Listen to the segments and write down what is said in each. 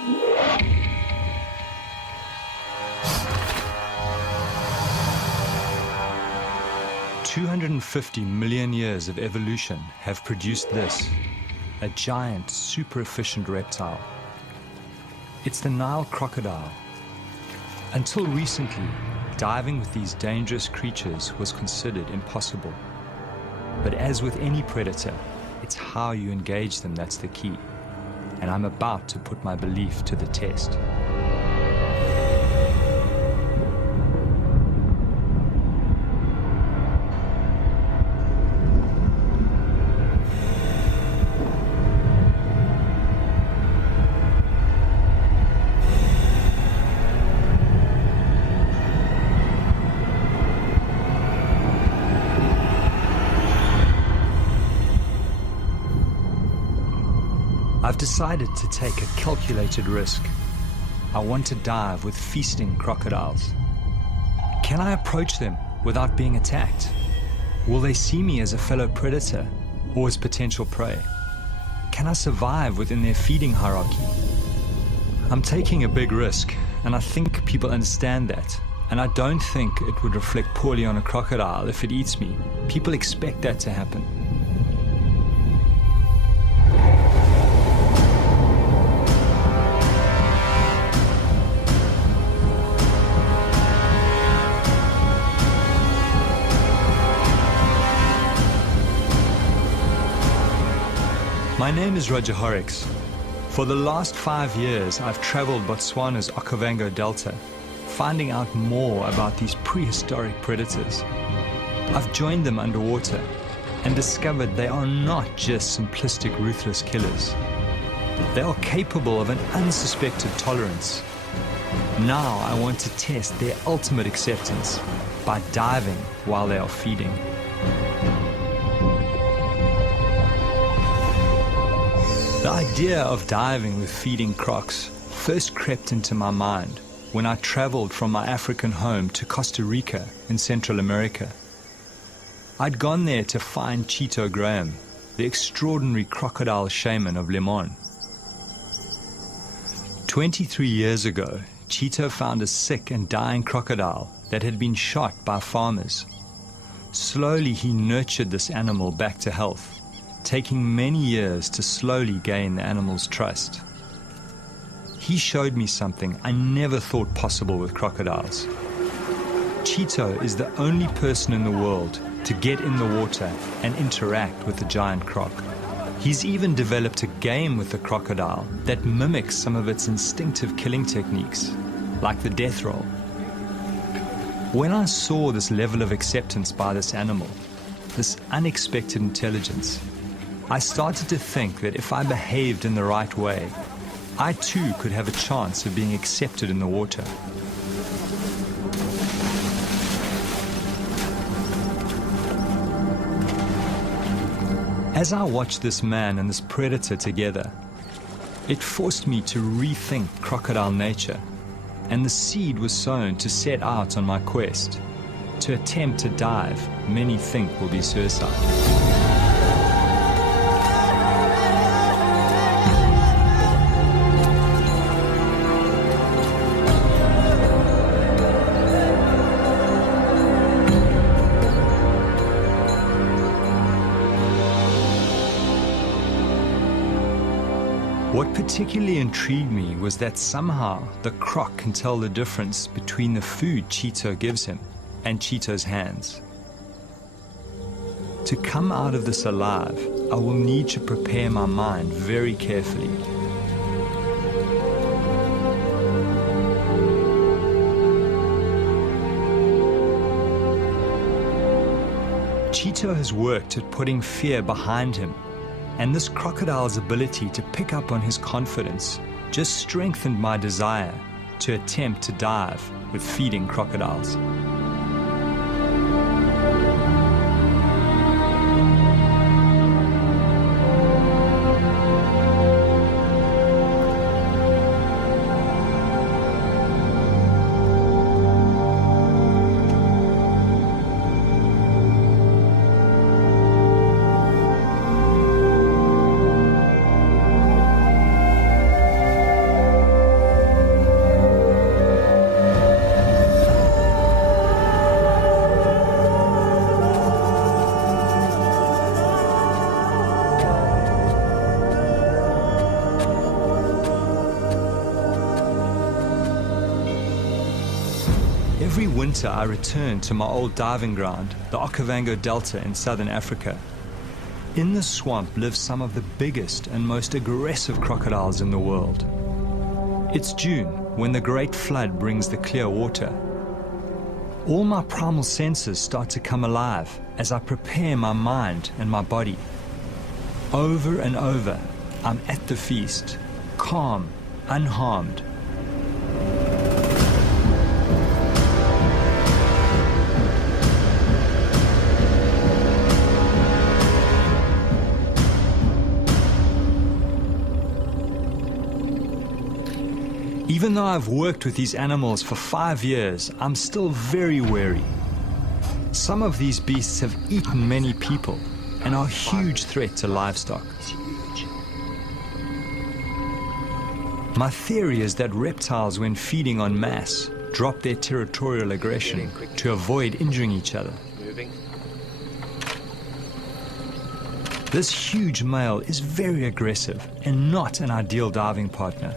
$250 million years of evolution have produced this, a giant, super efficient reptile. It's the Nile crocodile. Until recently, diving with these dangerous creatures was considered impossible. But as with any predator, it's how you engage them that's the key. And I'm about to put my belief to the test. I've decided to take a calculated risk. I want to dive with feasting crocodiles. Can I approach them without being attacked? Will they see me as a fellow predator or as potential prey? Can I survive within their feeding hierarchy? I'm taking a big risk, and I think people understand that. And I don't think it would reflect poorly on a crocodile if it eats me. People expect that to happen. My name is Roger Horrocks. For the last 5 years, I've traveled Botswana's Okavango Delta, finding out more about these prehistoric predators. I've joined them underwater and discovered they are not just simplistic, ruthless killers. They are capable of an unsuspected tolerance. Now I want to test their ultimate acceptance by diving while they are feeding. The idea of diving with feeding crocs first crept into my mind when I traveled from my African home to Costa Rica in Central America. I'd gone there to find Chito Graham, the extraordinary crocodile shaman of Limon. 23 years ago, Chito found a sick and dying crocodile that had been shot by farmers. Slowly he nurtured this animal back to health, taking many years to slowly gain the animal's trust. He showed me something I never thought possible with crocodiles. Chito is the only person in the world to get in the water and interact with the giant croc. He's even developed a game with the crocodile that mimics some of its instinctive killing techniques, like the death roll. When I saw this level of acceptance by this animal, this unexpected intelligence, I started to think that if I behaved in the right way, I too could have a chance of being accepted in the water. As I watched this man and this predator together, it forced me to rethink crocodile nature, and the seed was sown to set out on my quest. To attempt to dive, many think will be suicide. What particularly intrigued me was that somehow the croc can tell the difference between the food Chito gives him and Chito's hands. To come out of this alive, I will need to prepare my mind very carefully. Chito has worked at putting fear behind him, and this crocodile's ability to pick up on his confidence just strengthened my desire to attempt to dive with feeding crocodiles. Every winter I return to my old diving ground, the Okavango Delta in southern Africa. In the swamp live some of the biggest and most aggressive crocodiles in the world. It's June, when the great flood brings the clear water. All my primal senses start to come alive as I prepare my mind and my body. Over and over, I'm at the feast, calm, unharmed. Even though I've worked with these animals for 5 years, I'm still very wary. Some of these beasts have eaten many people and are a huge threat to livestock. My theory is that reptiles, when feeding en masse, drop their territorial aggression to avoid injuring each other. This huge male is very aggressive and not an ideal diving partner.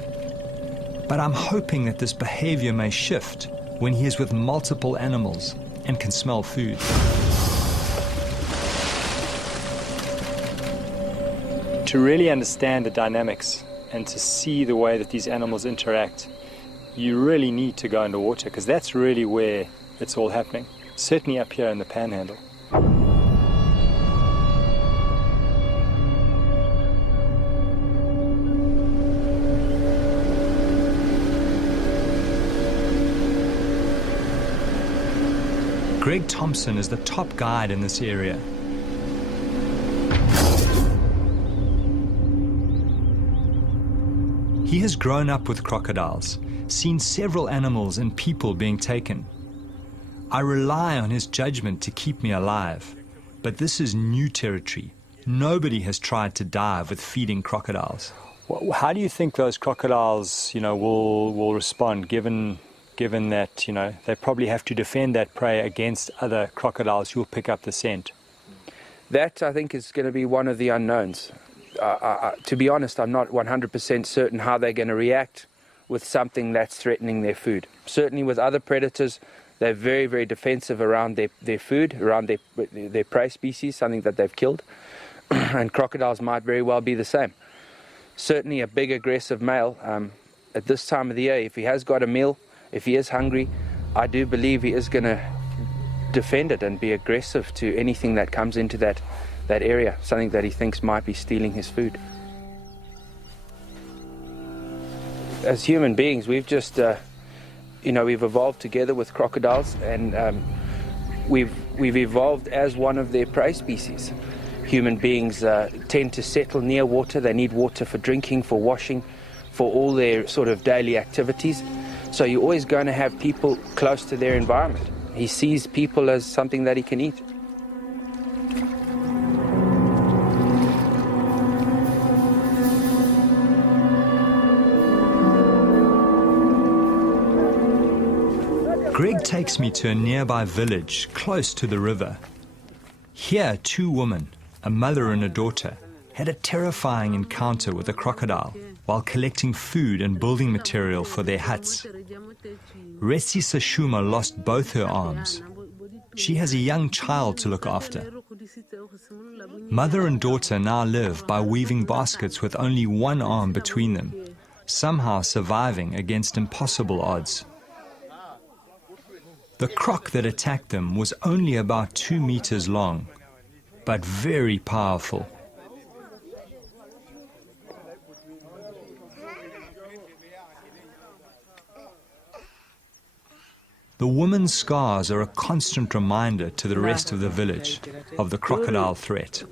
But I'm hoping that this behavior may shift when he is with multiple animals and can smell food. To really understand the dynamics and to see the way that these animals interact, you really need to go underwater, because that's really where it's all happening. Certainly up here in the Panhandle. Greg Thompson is the top guide in this area. He has grown up with crocodiles, seen several animals and people being taken. I rely on his judgment to keep me alive, but this is new territory. Nobody has tried to dive with feeding crocodiles. How do you think those crocodiles, will respond given that, they probably have to defend that prey against other crocodiles who will pick up the scent? That, I think, is going to be one of the unknowns. To be honest, I'm not 100% certain how they're going to react with something that's threatening their food. Certainly with other predators, they're very, very defensive around their food, around their prey species, something that they've killed. And crocodiles might very well be the same. Certainly a big aggressive male, at this time of the year, if he has got a meal, if he is hungry, I do believe he is going to defend it and be aggressive to anything that comes into that area, something that he thinks might be stealing his food. As human beings, we've just, we've evolved together with crocodiles, and we've evolved as one of their prey species. Human beings tend to settle near water. They need water for drinking, for washing, for all their sort of daily activities. So you're always going to have people close to their environment. He sees people as something that he can eat. Greg takes me to a nearby village close to the river. Here, two women, a mother and a daughter, had a terrifying encounter with a crocodile while collecting food and building material for their huts. Resi Sashuma lost both her arms. She has a young child to look after. Mother and daughter now live by weaving baskets with only one arm between them, somehow surviving against impossible odds. The croc that attacked them was only about 2 meters long, but very powerful. The woman's scars are a constant reminder to the rest of the village of the crocodile threat.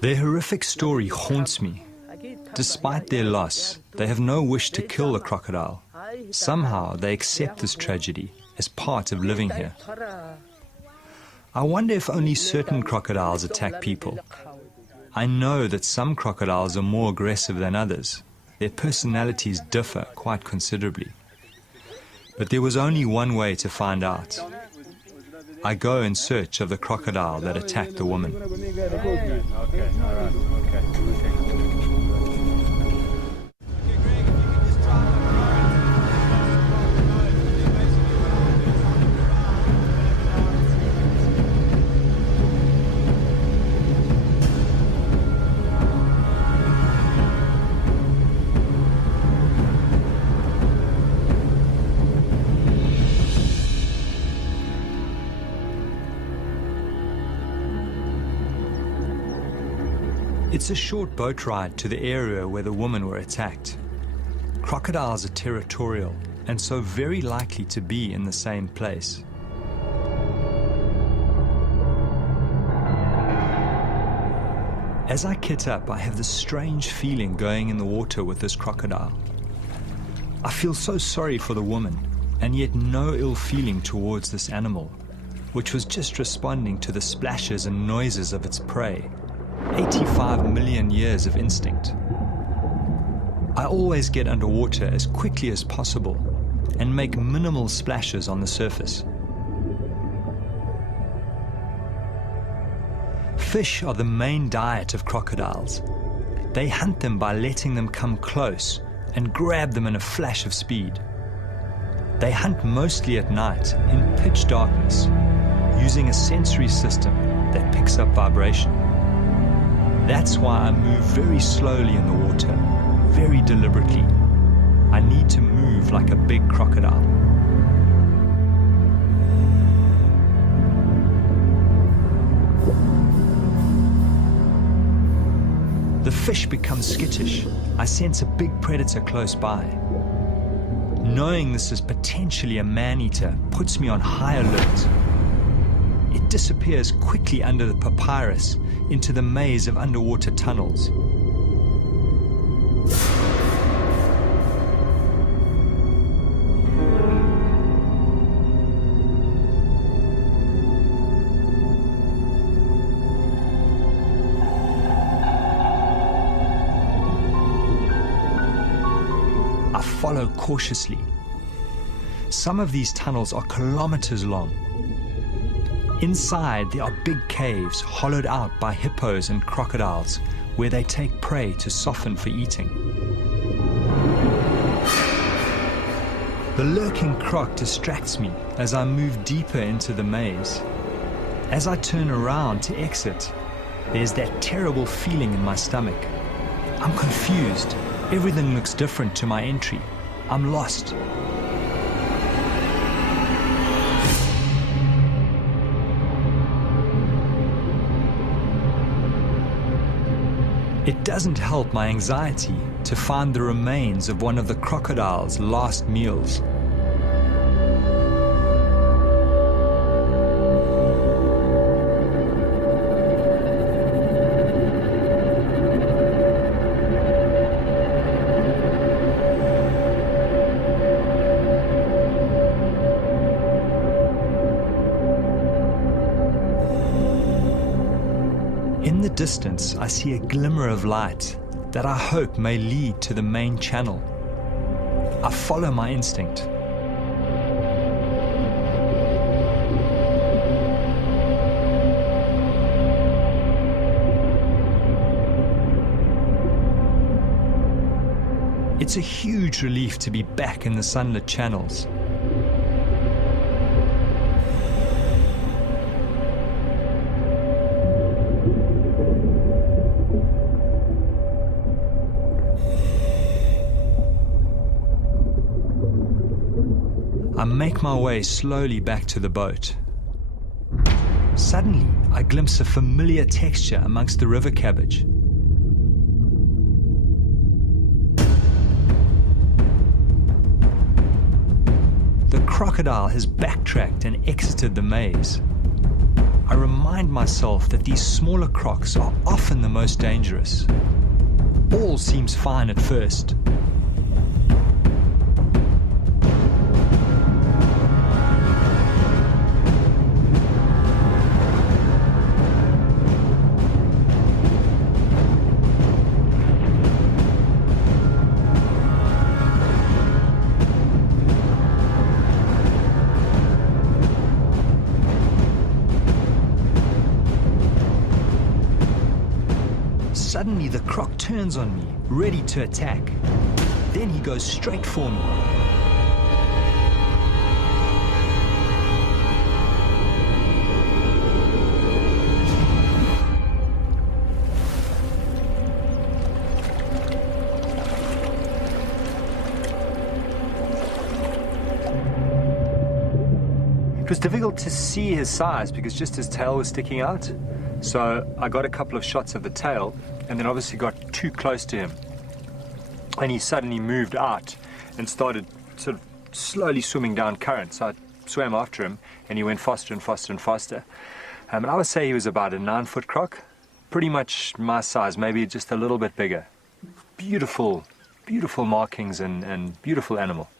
Their horrific story haunts me. Despite their loss, they have no wish to kill the crocodile. Somehow they accept this tragedy as part of living here. I wonder if only certain crocodiles attack people. I know that some crocodiles are more aggressive than others. Their personalities differ quite considerably. But there was only one way to find out. I go in search of the crocodile that attacked the woman. It's a short boat ride to the area where the women were attacked. Crocodiles are territorial and so very likely to be in the same place. As I kit up, I have this strange feeling going in the water with this crocodile. I feel so sorry for the woman, and yet no ill feeling towards this animal, which was just responding to the splashes and noises of its prey. 85 million years of instinct. I always get underwater as quickly as possible and make minimal splashes on the surface. Fish are the main diet of crocodiles. They hunt them by letting them come close and grab them in a flash of speed. They hunt mostly at night in pitch darkness, using a sensory system that picks up vibration. That's why I move very slowly in the water, very deliberately. I need to move like a big crocodile. The fish become skittish. I sense a big predator close by. Knowing this is potentially a man-eater puts me on high alert. It disappears quickly under the papyrus into the maze of underwater tunnels. I follow cautiously. Some of these tunnels are kilometers long. Inside, there are big caves hollowed out by hippos and crocodiles where they take prey to soften for eating. The lurking croc distracts me as I move deeper into the maze. As I turn around to exit, there's that terrible feeling in my stomach. I'm confused. Everything looks different to my entry. I'm lost. It doesn't help my anxiety to find the remains of one of the crocodile's last meals. In the distance, I see a glimmer of light that I hope may lead to the main channel. I follow my instinct. It's a huge relief to be back in the sunlit channels. I make my way slowly back to the boat. Suddenly, I glimpse a familiar texture amongst the river cabbage. The crocodile has backtracked and exited the maze. I remind myself that these smaller crocs are often the most dangerous. All seems fine at first. Suddenly the croc turns on me, ready to attack. Then he goes straight for me. It was difficult to see his size because just his tail was sticking out. So I got a couple of shots of the tail and then obviously got too close to him. And he suddenly moved out and started sort of slowly swimming down current. So I swam after him and he went faster and faster and faster. And I would say he was about a 9-foot croc, pretty much my size, maybe just a little bit bigger. Beautiful, beautiful markings and beautiful animal.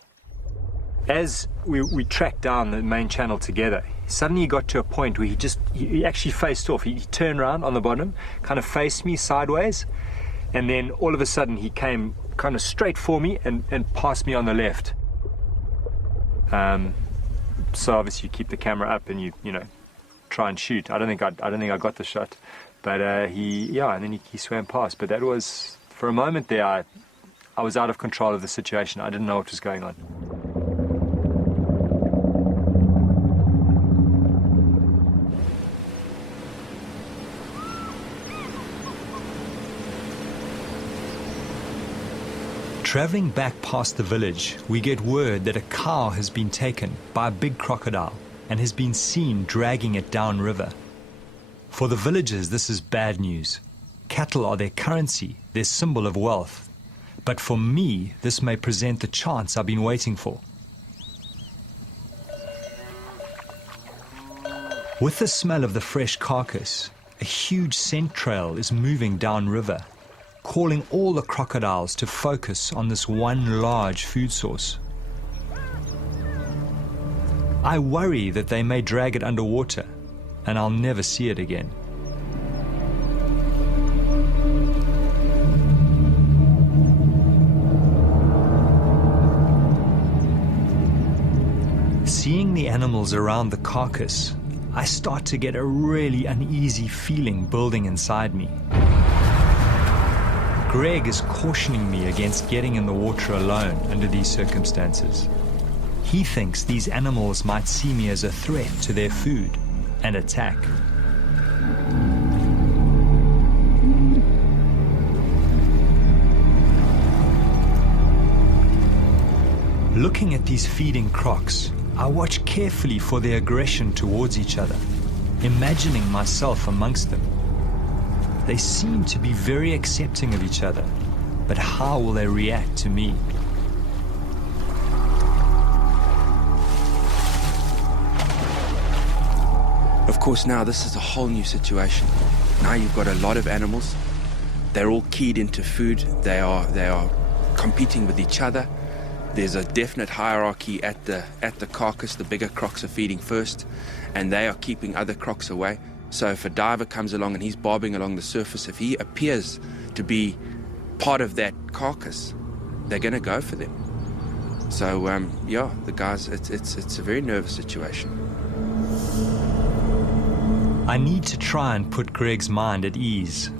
As we tracked down the main channel together, suddenly he got to a point where he actually faced off. He turned around on the bottom, kind of faced me sideways, and then all of a sudden he came kind of straight for me and passed me on the left. So obviously you keep the camera up and you know try and shoot. I don't think I got the shot, but and then he swam past. But that was, for a moment there, I was out of control of the situation. I didn't know what was going on. Traveling back past the village, we get word that a cow has been taken by a big crocodile and has been seen dragging it downriver. For the villagers, this is bad news. Cattle are their currency, their symbol of wealth. But for me, this may present the chance I've been waiting for. With the smell of the fresh carcass, a huge scent trail is moving downriver, calling all the crocodiles to focus on this one large food source. I worry that they may drag it underwater and I'll never see it again. Seeing the animals around the carcass, I start to get a really uneasy feeling building inside me. Greg is cautioning me against getting in the water alone under these circumstances. He thinks these animals might see me as a threat to their food and attack. Looking at these feeding crocs, I watch carefully for their aggression towards each other, imagining myself amongst them. They seem to be very accepting of each other, but how will they react to me? Of course, now this is a whole new situation. Now you've got a lot of animals. They're all keyed into food. They are competing with each other. There's a definite hierarchy at the carcass. The bigger crocs are feeding first, and they are keeping other crocs away. So if a diver comes along and he's bobbing along the surface, if he appears to be part of that carcass, they're going to go for them. So the guys, it's a very nervous situation. I need to try and put Greg's mind at ease.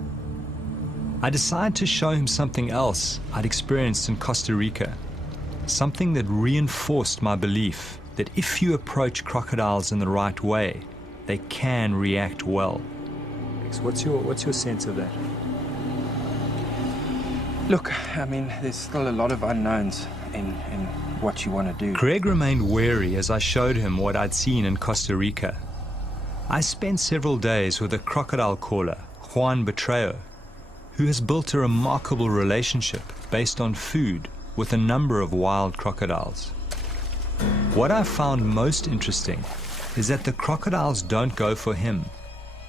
I decide to show him something else I'd experienced in Costa Rica, something that reinforced my belief that if you approach crocodiles in the right way, they can react well. What's your sense of that? Look, I mean, there's still a lot of unknowns in what you want to do. Greg remained wary as I showed him what I'd seen in Costa Rica. I spent several days with a crocodile caller, Juan Betreo, who has built a remarkable relationship based on food with a number of wild crocodiles. What I found most interesting is that the crocodiles don't go for him,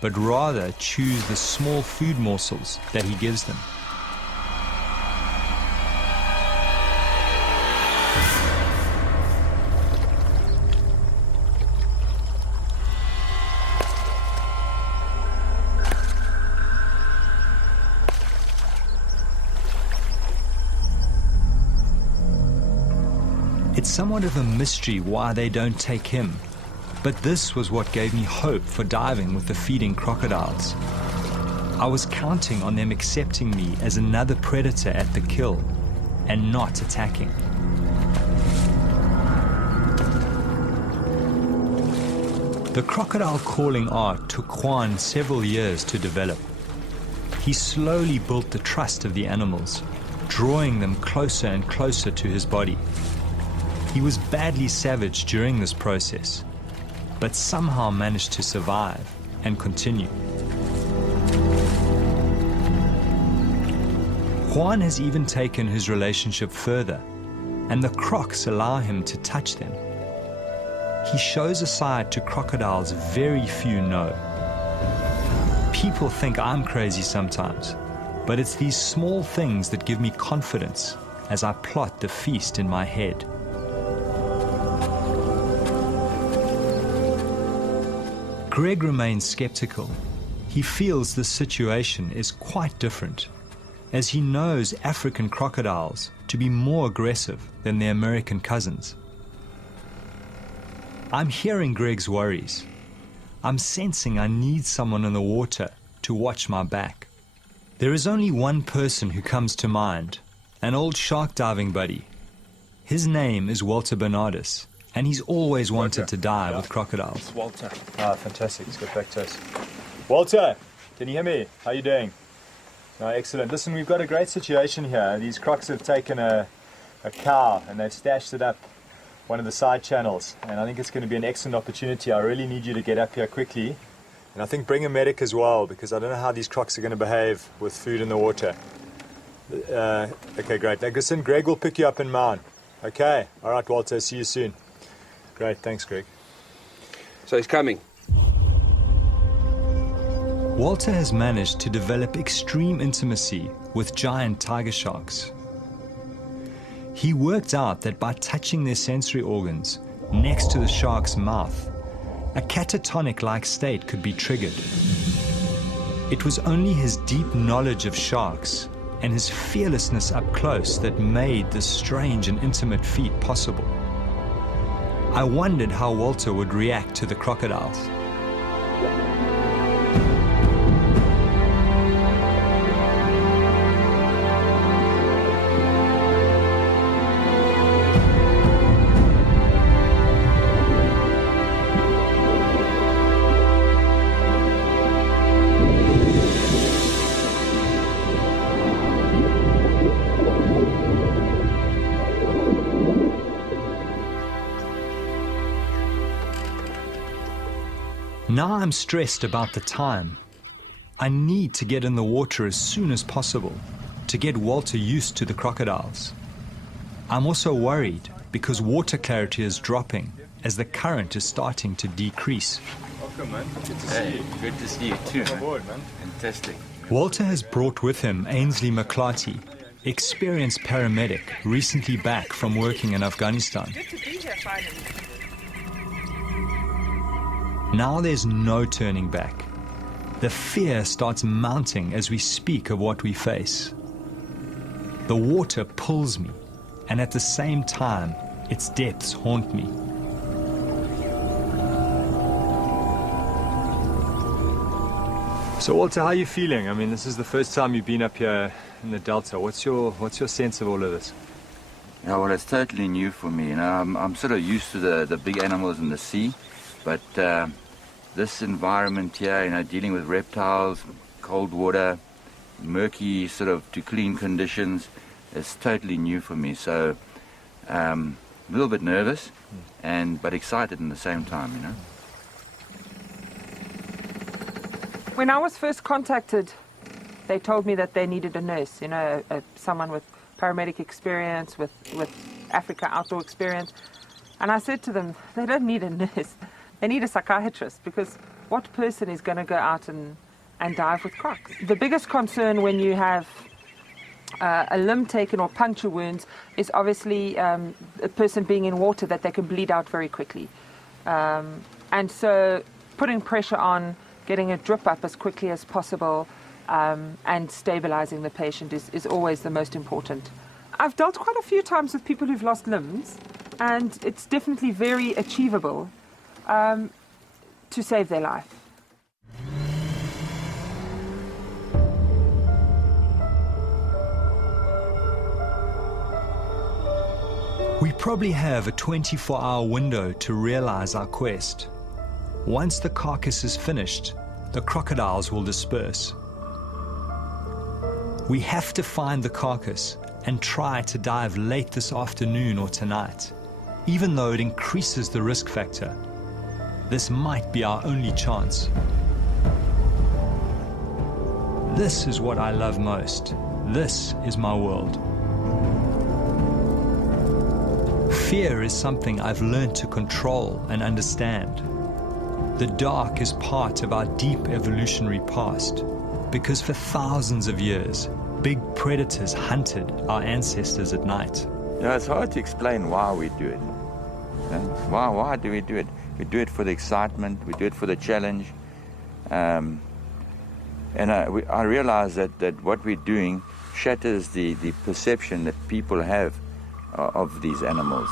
but rather choose the small food morsels that he gives them. It's somewhat of a mystery why they don't take him, but this was what gave me hope for diving with the feeding crocodiles. I was counting on them accepting me as another predator at the kill and not attacking. The crocodile calling art took Juan several years to develop. He slowly built the trust of the animals, drawing them closer and closer to his body. He was badly savage during this process, but somehow managed to survive and continue. Juan has even taken his relationship further, and the crocs allow him to touch them. He shows a side to crocodiles very few know. People think I'm crazy sometimes, but it's these small things that give me confidence as I plot the feast in my head. Greg remains skeptical. He feels the situation is quite different, as he knows African crocodiles to be more aggressive than their American cousins. I'm hearing Greg's worries. I'm sensing I need someone in the water to watch my back. There is only one person who comes to mind, an old shark diving buddy. His name is Walter Bernardus, and he's always wanted to dive with crocodiles. It's Walter. Ah, fantastic. Let's get back to us. Walter, can you hear me? How are you doing? Excellent. Listen, we've got a great situation here. These crocs have taken a cow and they've stashed it up one of the side channels, and I think it's going to be an excellent opportunity. I really need you to get up here quickly, and I think bring a medic as well, because I don't know how these crocs are going to behave with food in the water. Okay, great. Listen, Greg will pick you up in mine. Okay. All right, Walter. See you soon. Great. Thanks, Greg. So he's coming. Walter has managed to develop extreme intimacy with giant tiger sharks. He worked out that by touching their sensory organs next to the shark's mouth, a catatonic-like state could be triggered. It was only his deep knowledge of sharks and his fearlessness up close that made this strange and intimate feat possible. I wondered how Walter would react to the crocodiles. Now I'm stressed about the time. I need to get in the water as soon as possible to get Walter used to the crocodiles. I'm also worried because water clarity is dropping as the current is starting to decrease. Welcome, man. Good to see you. Good to see you too. Come aboard, man. Fantastic. Walter has brought with him Ainsley McClarty, experienced paramedic, recently back from working in Afghanistan. Good to be here finally. Now there's no turning back. The fear starts mounting as we speak of what we face. The water pulls me, and at the same time, its depths haunt me. So Walter, how are you feeling? I mean, this is the first time you've been up here in the Delta. What's your sense of all of this? Yeah, well, it's totally new for me. You know, I'm sort of used to the big animals in the sea. But this environment here, you know, dealing with reptiles, cold water, murky sort of to clean conditions, is totally new for me. So a little bit nervous, but excited in the same time, you know. When I was first contacted, they told me that they needed a nurse, you know, someone with paramedic experience, with Africa outdoor experience. And I said to them, they don't need a nurse. They need a psychiatrist, because what person is going to go out and dive with crocs? The biggest concern when you have a limb taken or puncture wounds is obviously a person being in water, that they can bleed out very quickly. And so putting pressure on, getting a drip up as quickly as possible, and stabilizing the patient is always the most important. I've dealt quite a few times with people who've lost limbs, and it's definitely very achievable to save their life. We probably have a 24-hour window to realize our quest. Once the carcass is finished, the crocodiles will disperse. We have to find the carcass and try to dive late this afternoon or tonight, even though it increases the risk factor. This might be our only chance. This is what I love most. This is my world. Fear is something I've learned to control and understand. The dark is part of our deep evolutionary past, because for thousands of years, big predators hunted our ancestors at night. You know, it's hard to explain why we do it. Why do we do it? We do it for the excitement, we do it for the challenge. And I realize that what we're doing shatters the perception that people have of these animals.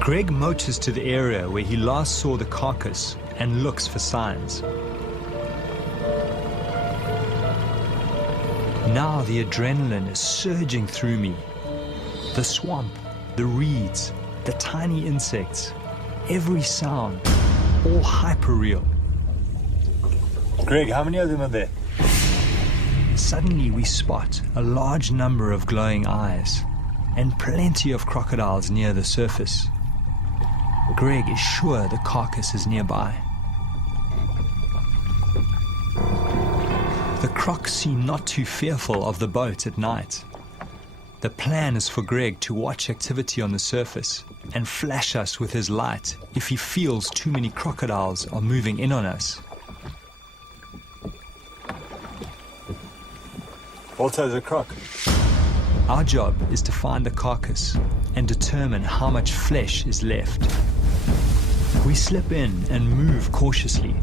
Greg motors to the area where he last saw the carcass and looks for signs. Now the adrenaline is surging through me. The swamp, the reeds, the tiny insects, every sound, all hyper-real. Greg, how many of them are there? Suddenly we spot a large number of glowing eyes and plenty of crocodiles near the surface. Greg is sure the carcass is nearby. The crocs seem not too fearful of the boat at night. The plan is for Greg to watch activity on the surface and flash us with his light if he feels too many crocodiles are moving in on us. Walter's a croc. Our job is to find the carcass and determine how much flesh is left. We slip in and move cautiously.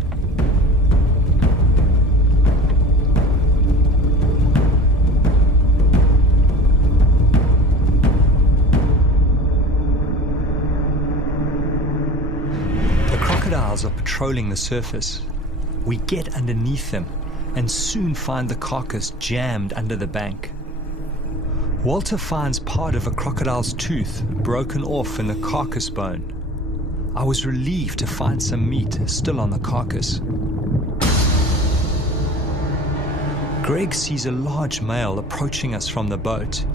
The crocodiles are patrolling the surface. We get underneath them and soon find the carcass jammed under the bank. Walter finds part of a crocodile's tooth broken off in the carcass bone. I was relieved to find some meat still on the carcass. Greg sees a large male approaching us from the boat.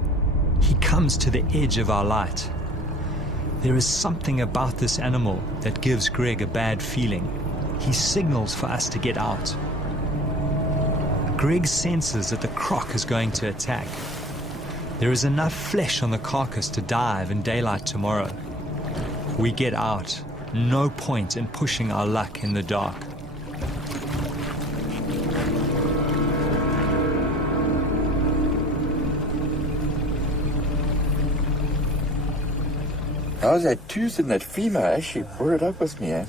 He comes to the edge of our light. There is something about this animal that gives Greg a bad feeling. He signals for us to get out. Greg senses that the croc is going to attack. There is enough flesh on the carcass to dive in daylight tomorrow. We get out. No point in pushing our luck in the dark. How's that tooth in that femur? Actually brought it up with me, eh?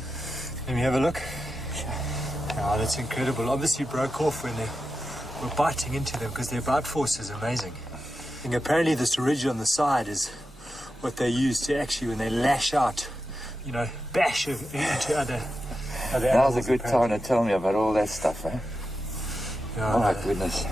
Let me have a look. Oh, that's incredible. Obviously broke off when they were biting into them, because their bite force is amazing. And apparently this ridge on the side is what they use to actually, when they lash out, you know, bash into other animals. Now's a good time to tell me about all that stuff, eh? Yeah, Oh my goodness.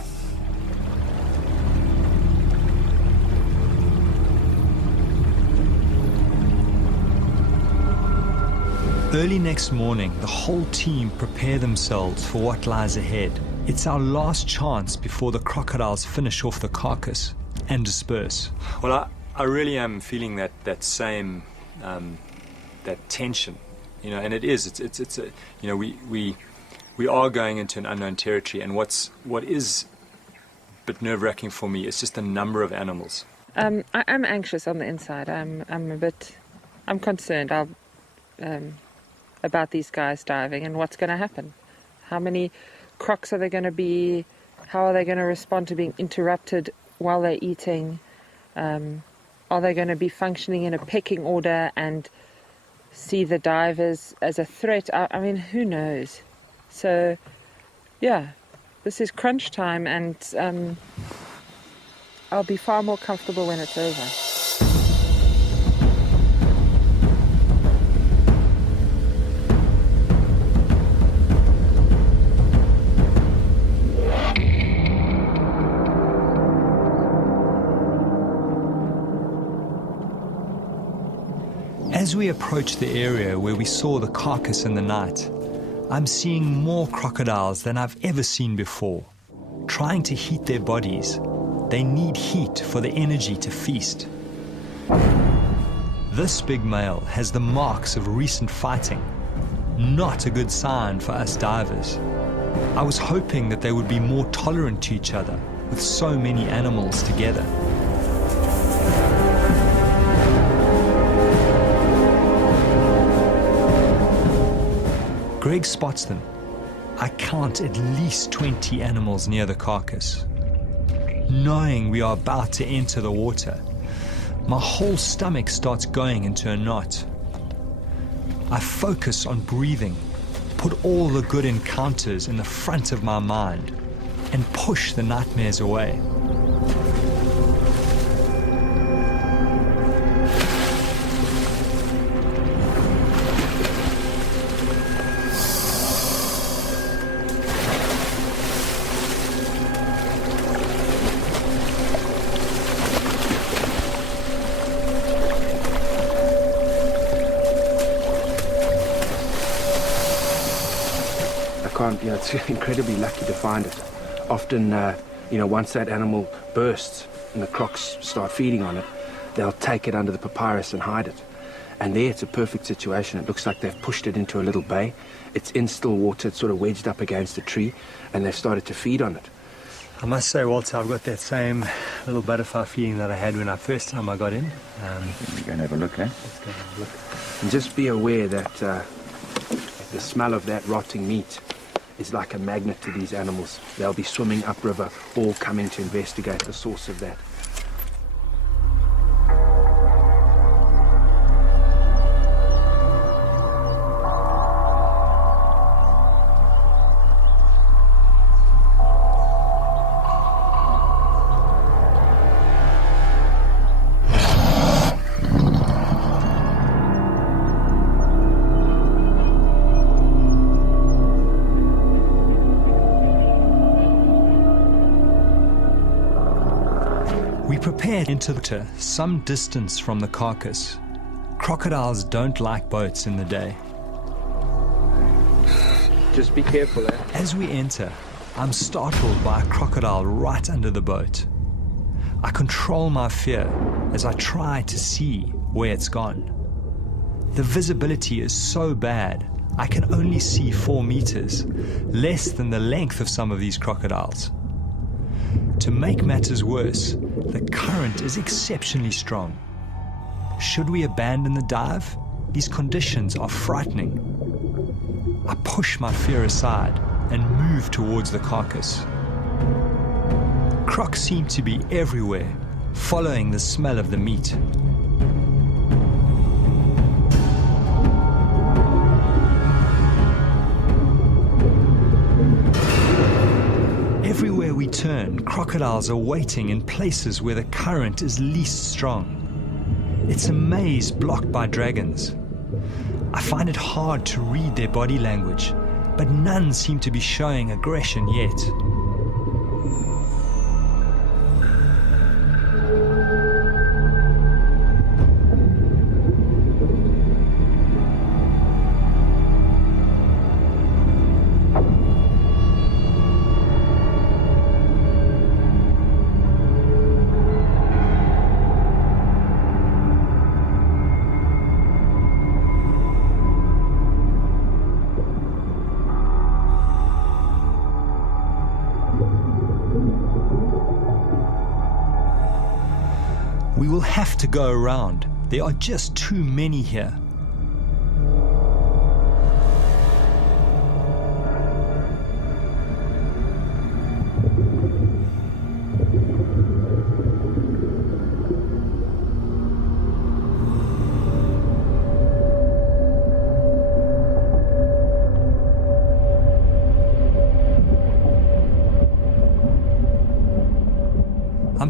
Early next morning, the whole team prepare themselves for what lies ahead It's our last chance before the crocodiles finish off the carcass and disperse. Well, I really am feeling that same that tension, you know, and it's a, you know, we are going into an unknown territory, and what is a bit nerve-wracking for me is just the number of animals. I'm anxious on the inside. I'm concerned about these guys diving and what's going to happen. How many crocs are there going to be? How are they going to respond to being interrupted while they're eating? Are they going to be functioning in a pecking order and see the divers as a threat? I mean, who knows? So, yeah, this is crunch time, and I'll be far more comfortable when it's over. As we approach the area where we saw the carcass in the night, I'm seeing more crocodiles than I've ever seen before. Trying to heat their bodies, they need heat for the energy to feast. This big male has the marks of recent fighting. Not a good sign for us divers. I was hoping that they would be more tolerant to each other with so many animals together. Greg spots them. I count at least 20 animals near the carcass. Knowing we are about to enter the water, my whole stomach starts going into a knot. I focus on breathing, put all the good encounters in the front of my mind, and push the nightmares away. It's incredibly lucky to find it. Often, once that animal bursts and the crocs start feeding on it, they'll take it under the papyrus and hide it. And there it's a perfect situation. It looks like they've pushed it into a little bay. It's in still water, it's sort of wedged up against a tree, and they've started to feed on it. I must say, Walter, I've got that same little butterfly feeling that I had when first time I got in. We're going to have a look, eh? Let's go have a look. And just be aware that the smell of that rotting meat is like a magnet to these animals. They'll be swimming upriver, all coming to investigate the source of that. Into the water, some distance from the carcass. Crocodiles don't like boats in the day. Just be careful, eh? As we enter, I'm startled by a crocodile right under the boat. I control my fear as I try to see where it's gone. The visibility is so bad, I can only see 4 meters, less than the length of some of these crocodiles. To make matters worse, the current is exceptionally strong. Should we abandon the dive? These conditions are frightening. I push my fear aside and move towards the carcass. Crocs seem to be everywhere, following the smell of the meat. Everywhere we turn, crocodiles are waiting in places where the current is least strong. It's a maze blocked by dragons. I find it hard to read their body language, but none seem to be showing aggression yet. We will have to go around. There are just too many here.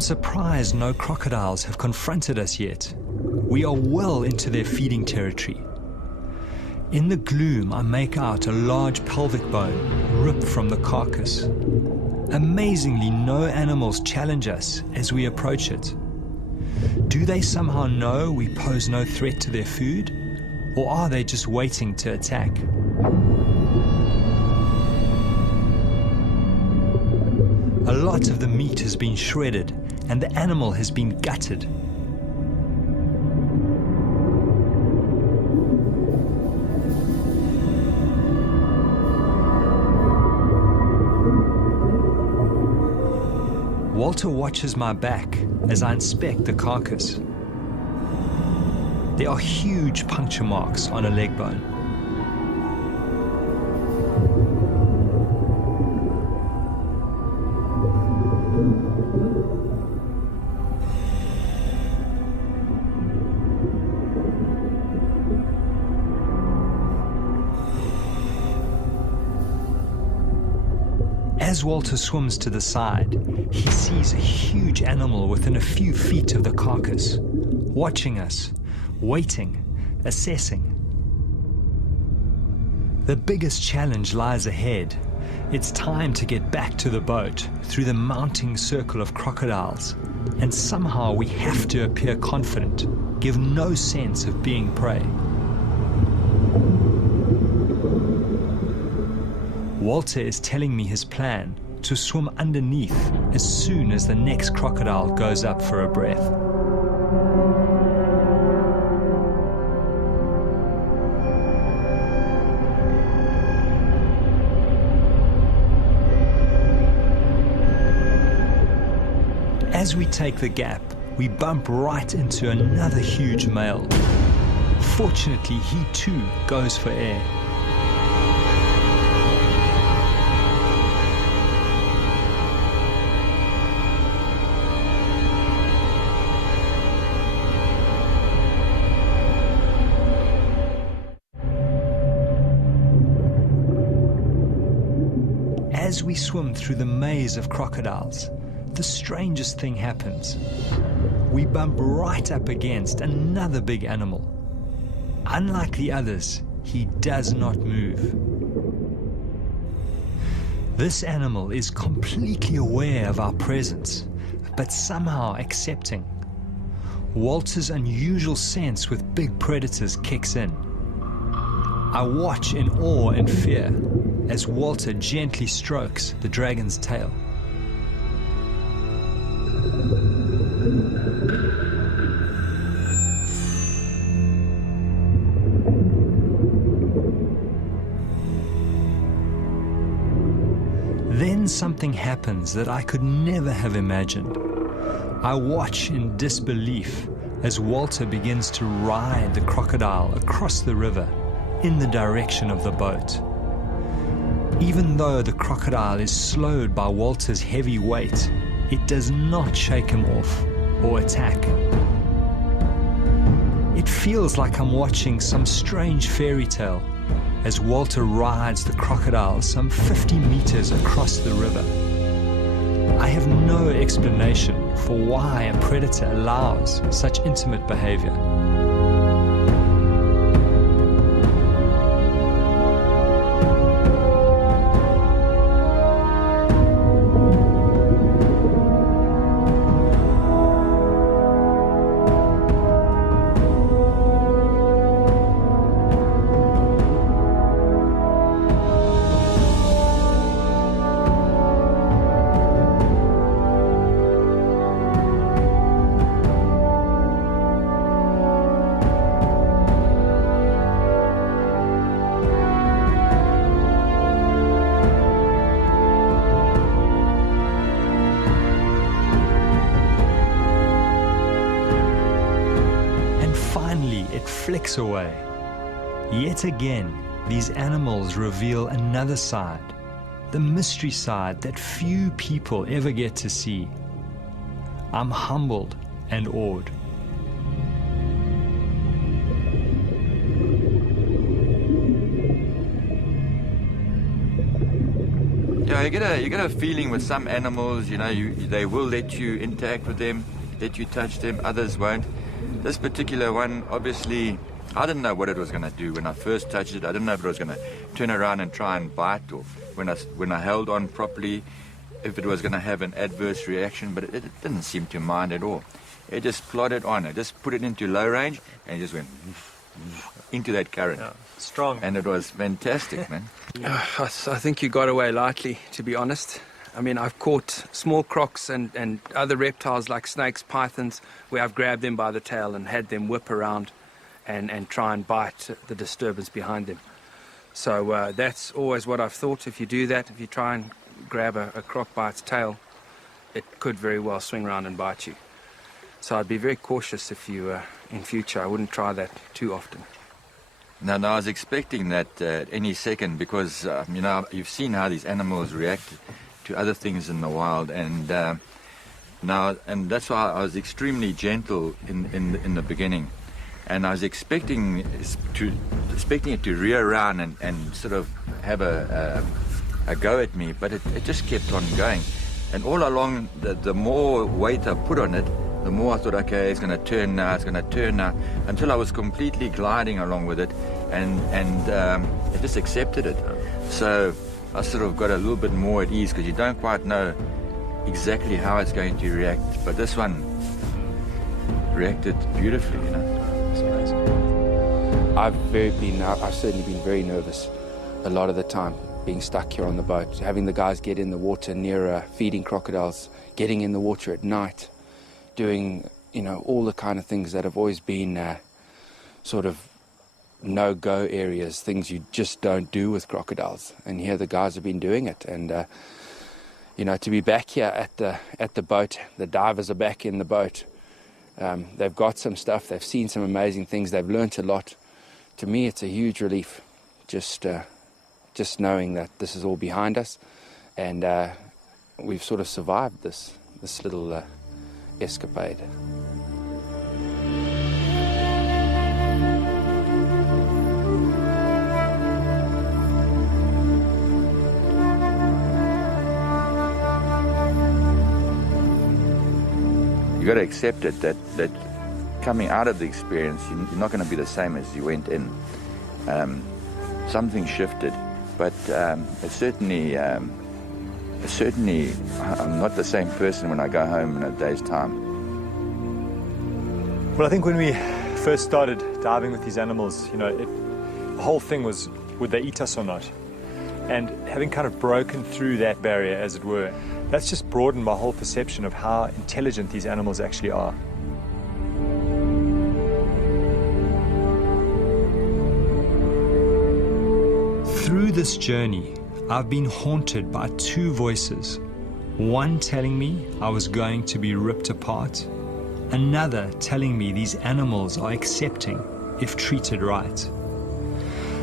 I'm surprised no crocodiles have confronted us yet. We are well into their feeding territory. In the gloom, I make out a large pelvic bone ripped from the carcass. Amazingly, no animals challenge us as we approach it. Do they somehow know we pose no threat to their food? Or are they just waiting to attack? A lot of the meat has been shredded and the animal has been gutted. Walter watches my back as I inspect the carcass. There are huge puncture marks on a leg bone. As Walter swims to the side, he sees a huge animal within a few feet of the carcass, watching us, waiting, assessing. The biggest challenge lies ahead. It's time to get back to the boat through the mounting circle of crocodiles, and somehow we have to appear confident, give no sense of being prey. Walter is telling me his plan to swim underneath as soon as the next crocodile goes up for a breath. As we take the gap, we bump right into another huge male. Fortunately, he too goes for air. As we swim through the maze of crocodiles, the strangest thing happens. We bump right up against another big animal. Unlike the others, he does not move. This animal is completely aware of our presence, but somehow accepting. Walter's unusual sense with big predators kicks in. I watch in awe and fear as Walter gently strokes the dragon's tail. Then something happens that I could never have imagined. I watch in disbelief as Walter begins to ride the crocodile across the river in the direction of the boat. Even though the crocodile is slowed by Walter's heavy weight, it does not shake him off or attack. It feels like I'm watching some strange fairy tale as Walter rides the crocodile some 50 meters across the river. I have no explanation for why a predator allows such intimate behavior. it flicks away. Yet again, these animals reveal another side, the mystery side that few people ever get to see. I'm humbled and awed. Yeah, you get a feeling with some animals, you know, they will let you interact with them, let you touch them, others won't. This particular one, obviously, I didn't know what it was going to do when I first touched it. I didn't know if it was going to turn around and try and bite, or when I held on properly, if it was going to have an adverse reaction, but it didn't seem to mind at all. It just plodded on. I just put it into low range and it just went into that current. Yeah, strong. And it was fantastic, man. I think you got away lightly, to be honest. I mean, I've caught small crocs and other reptiles like snakes, pythons, where I've grabbed them by the tail and had them whip around and try and bite the disturbance behind them. So that's always what I've thought. If you do that, if you try and grab a croc by its tail, it could very well swing around and bite you. So I'd be very cautious if you, in future, I wouldn't try that too often. Now, I was expecting that any second because, you know, you've seen how these animals react to other things in the wild, and that's why I was extremely gentle in the beginning, and I was expecting it to rear around and sort of have a go at me, but it just kept on going, and all along the more weight I put on it, the more I thought, okay, it's going to turn now, until I was completely gliding along with it, and it just accepted it. So I sort of got a little bit more at ease because you don't quite know exactly how it's going to react. But this one reacted beautifully, you know. It's amazing. I've certainly been very nervous a lot of the time, being stuck here on the boat, having the guys get in the water near feeding crocodiles, getting in the water at night, doing, you know, all the kind of things that have always been sort of no-go areas, things you just don't do with crocodiles. And here the guys have been doing it. And, you know, to be back here at the boat, the divers are back in the boat. They've got some stuff. They've seen some amazing things. They've learnt a lot. To me, it's a huge relief, just knowing that this is all behind us, and we've sort of survived this little escapade. You got to accept it that coming out of the experience, you're not going to be the same as you went in. Something shifted, but it's certainly I'm not the same person when I go home in a day's time. Well, I think when we first started diving with these animals, you know, the whole thing was, would they eat us or not? And having kind of broken through that barrier, as it were, that's just broadened my whole perception of how intelligent these animals actually are. Through this journey, I've been haunted by two voices. One telling me I was going to be ripped apart, another telling me these animals are accepting if treated right.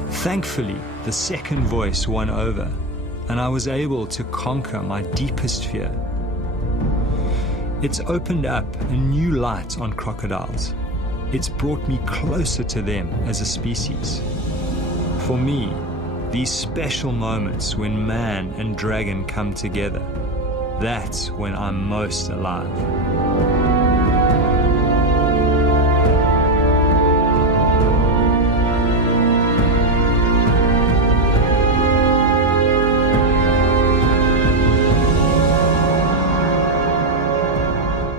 Thankfully, the second voice won over, and I was able to conquer my deepest fear. It's opened up a new light on crocodiles. It's brought me closer to them as a species. For me, these special moments when man and dragon come together, that's when I'm most alive.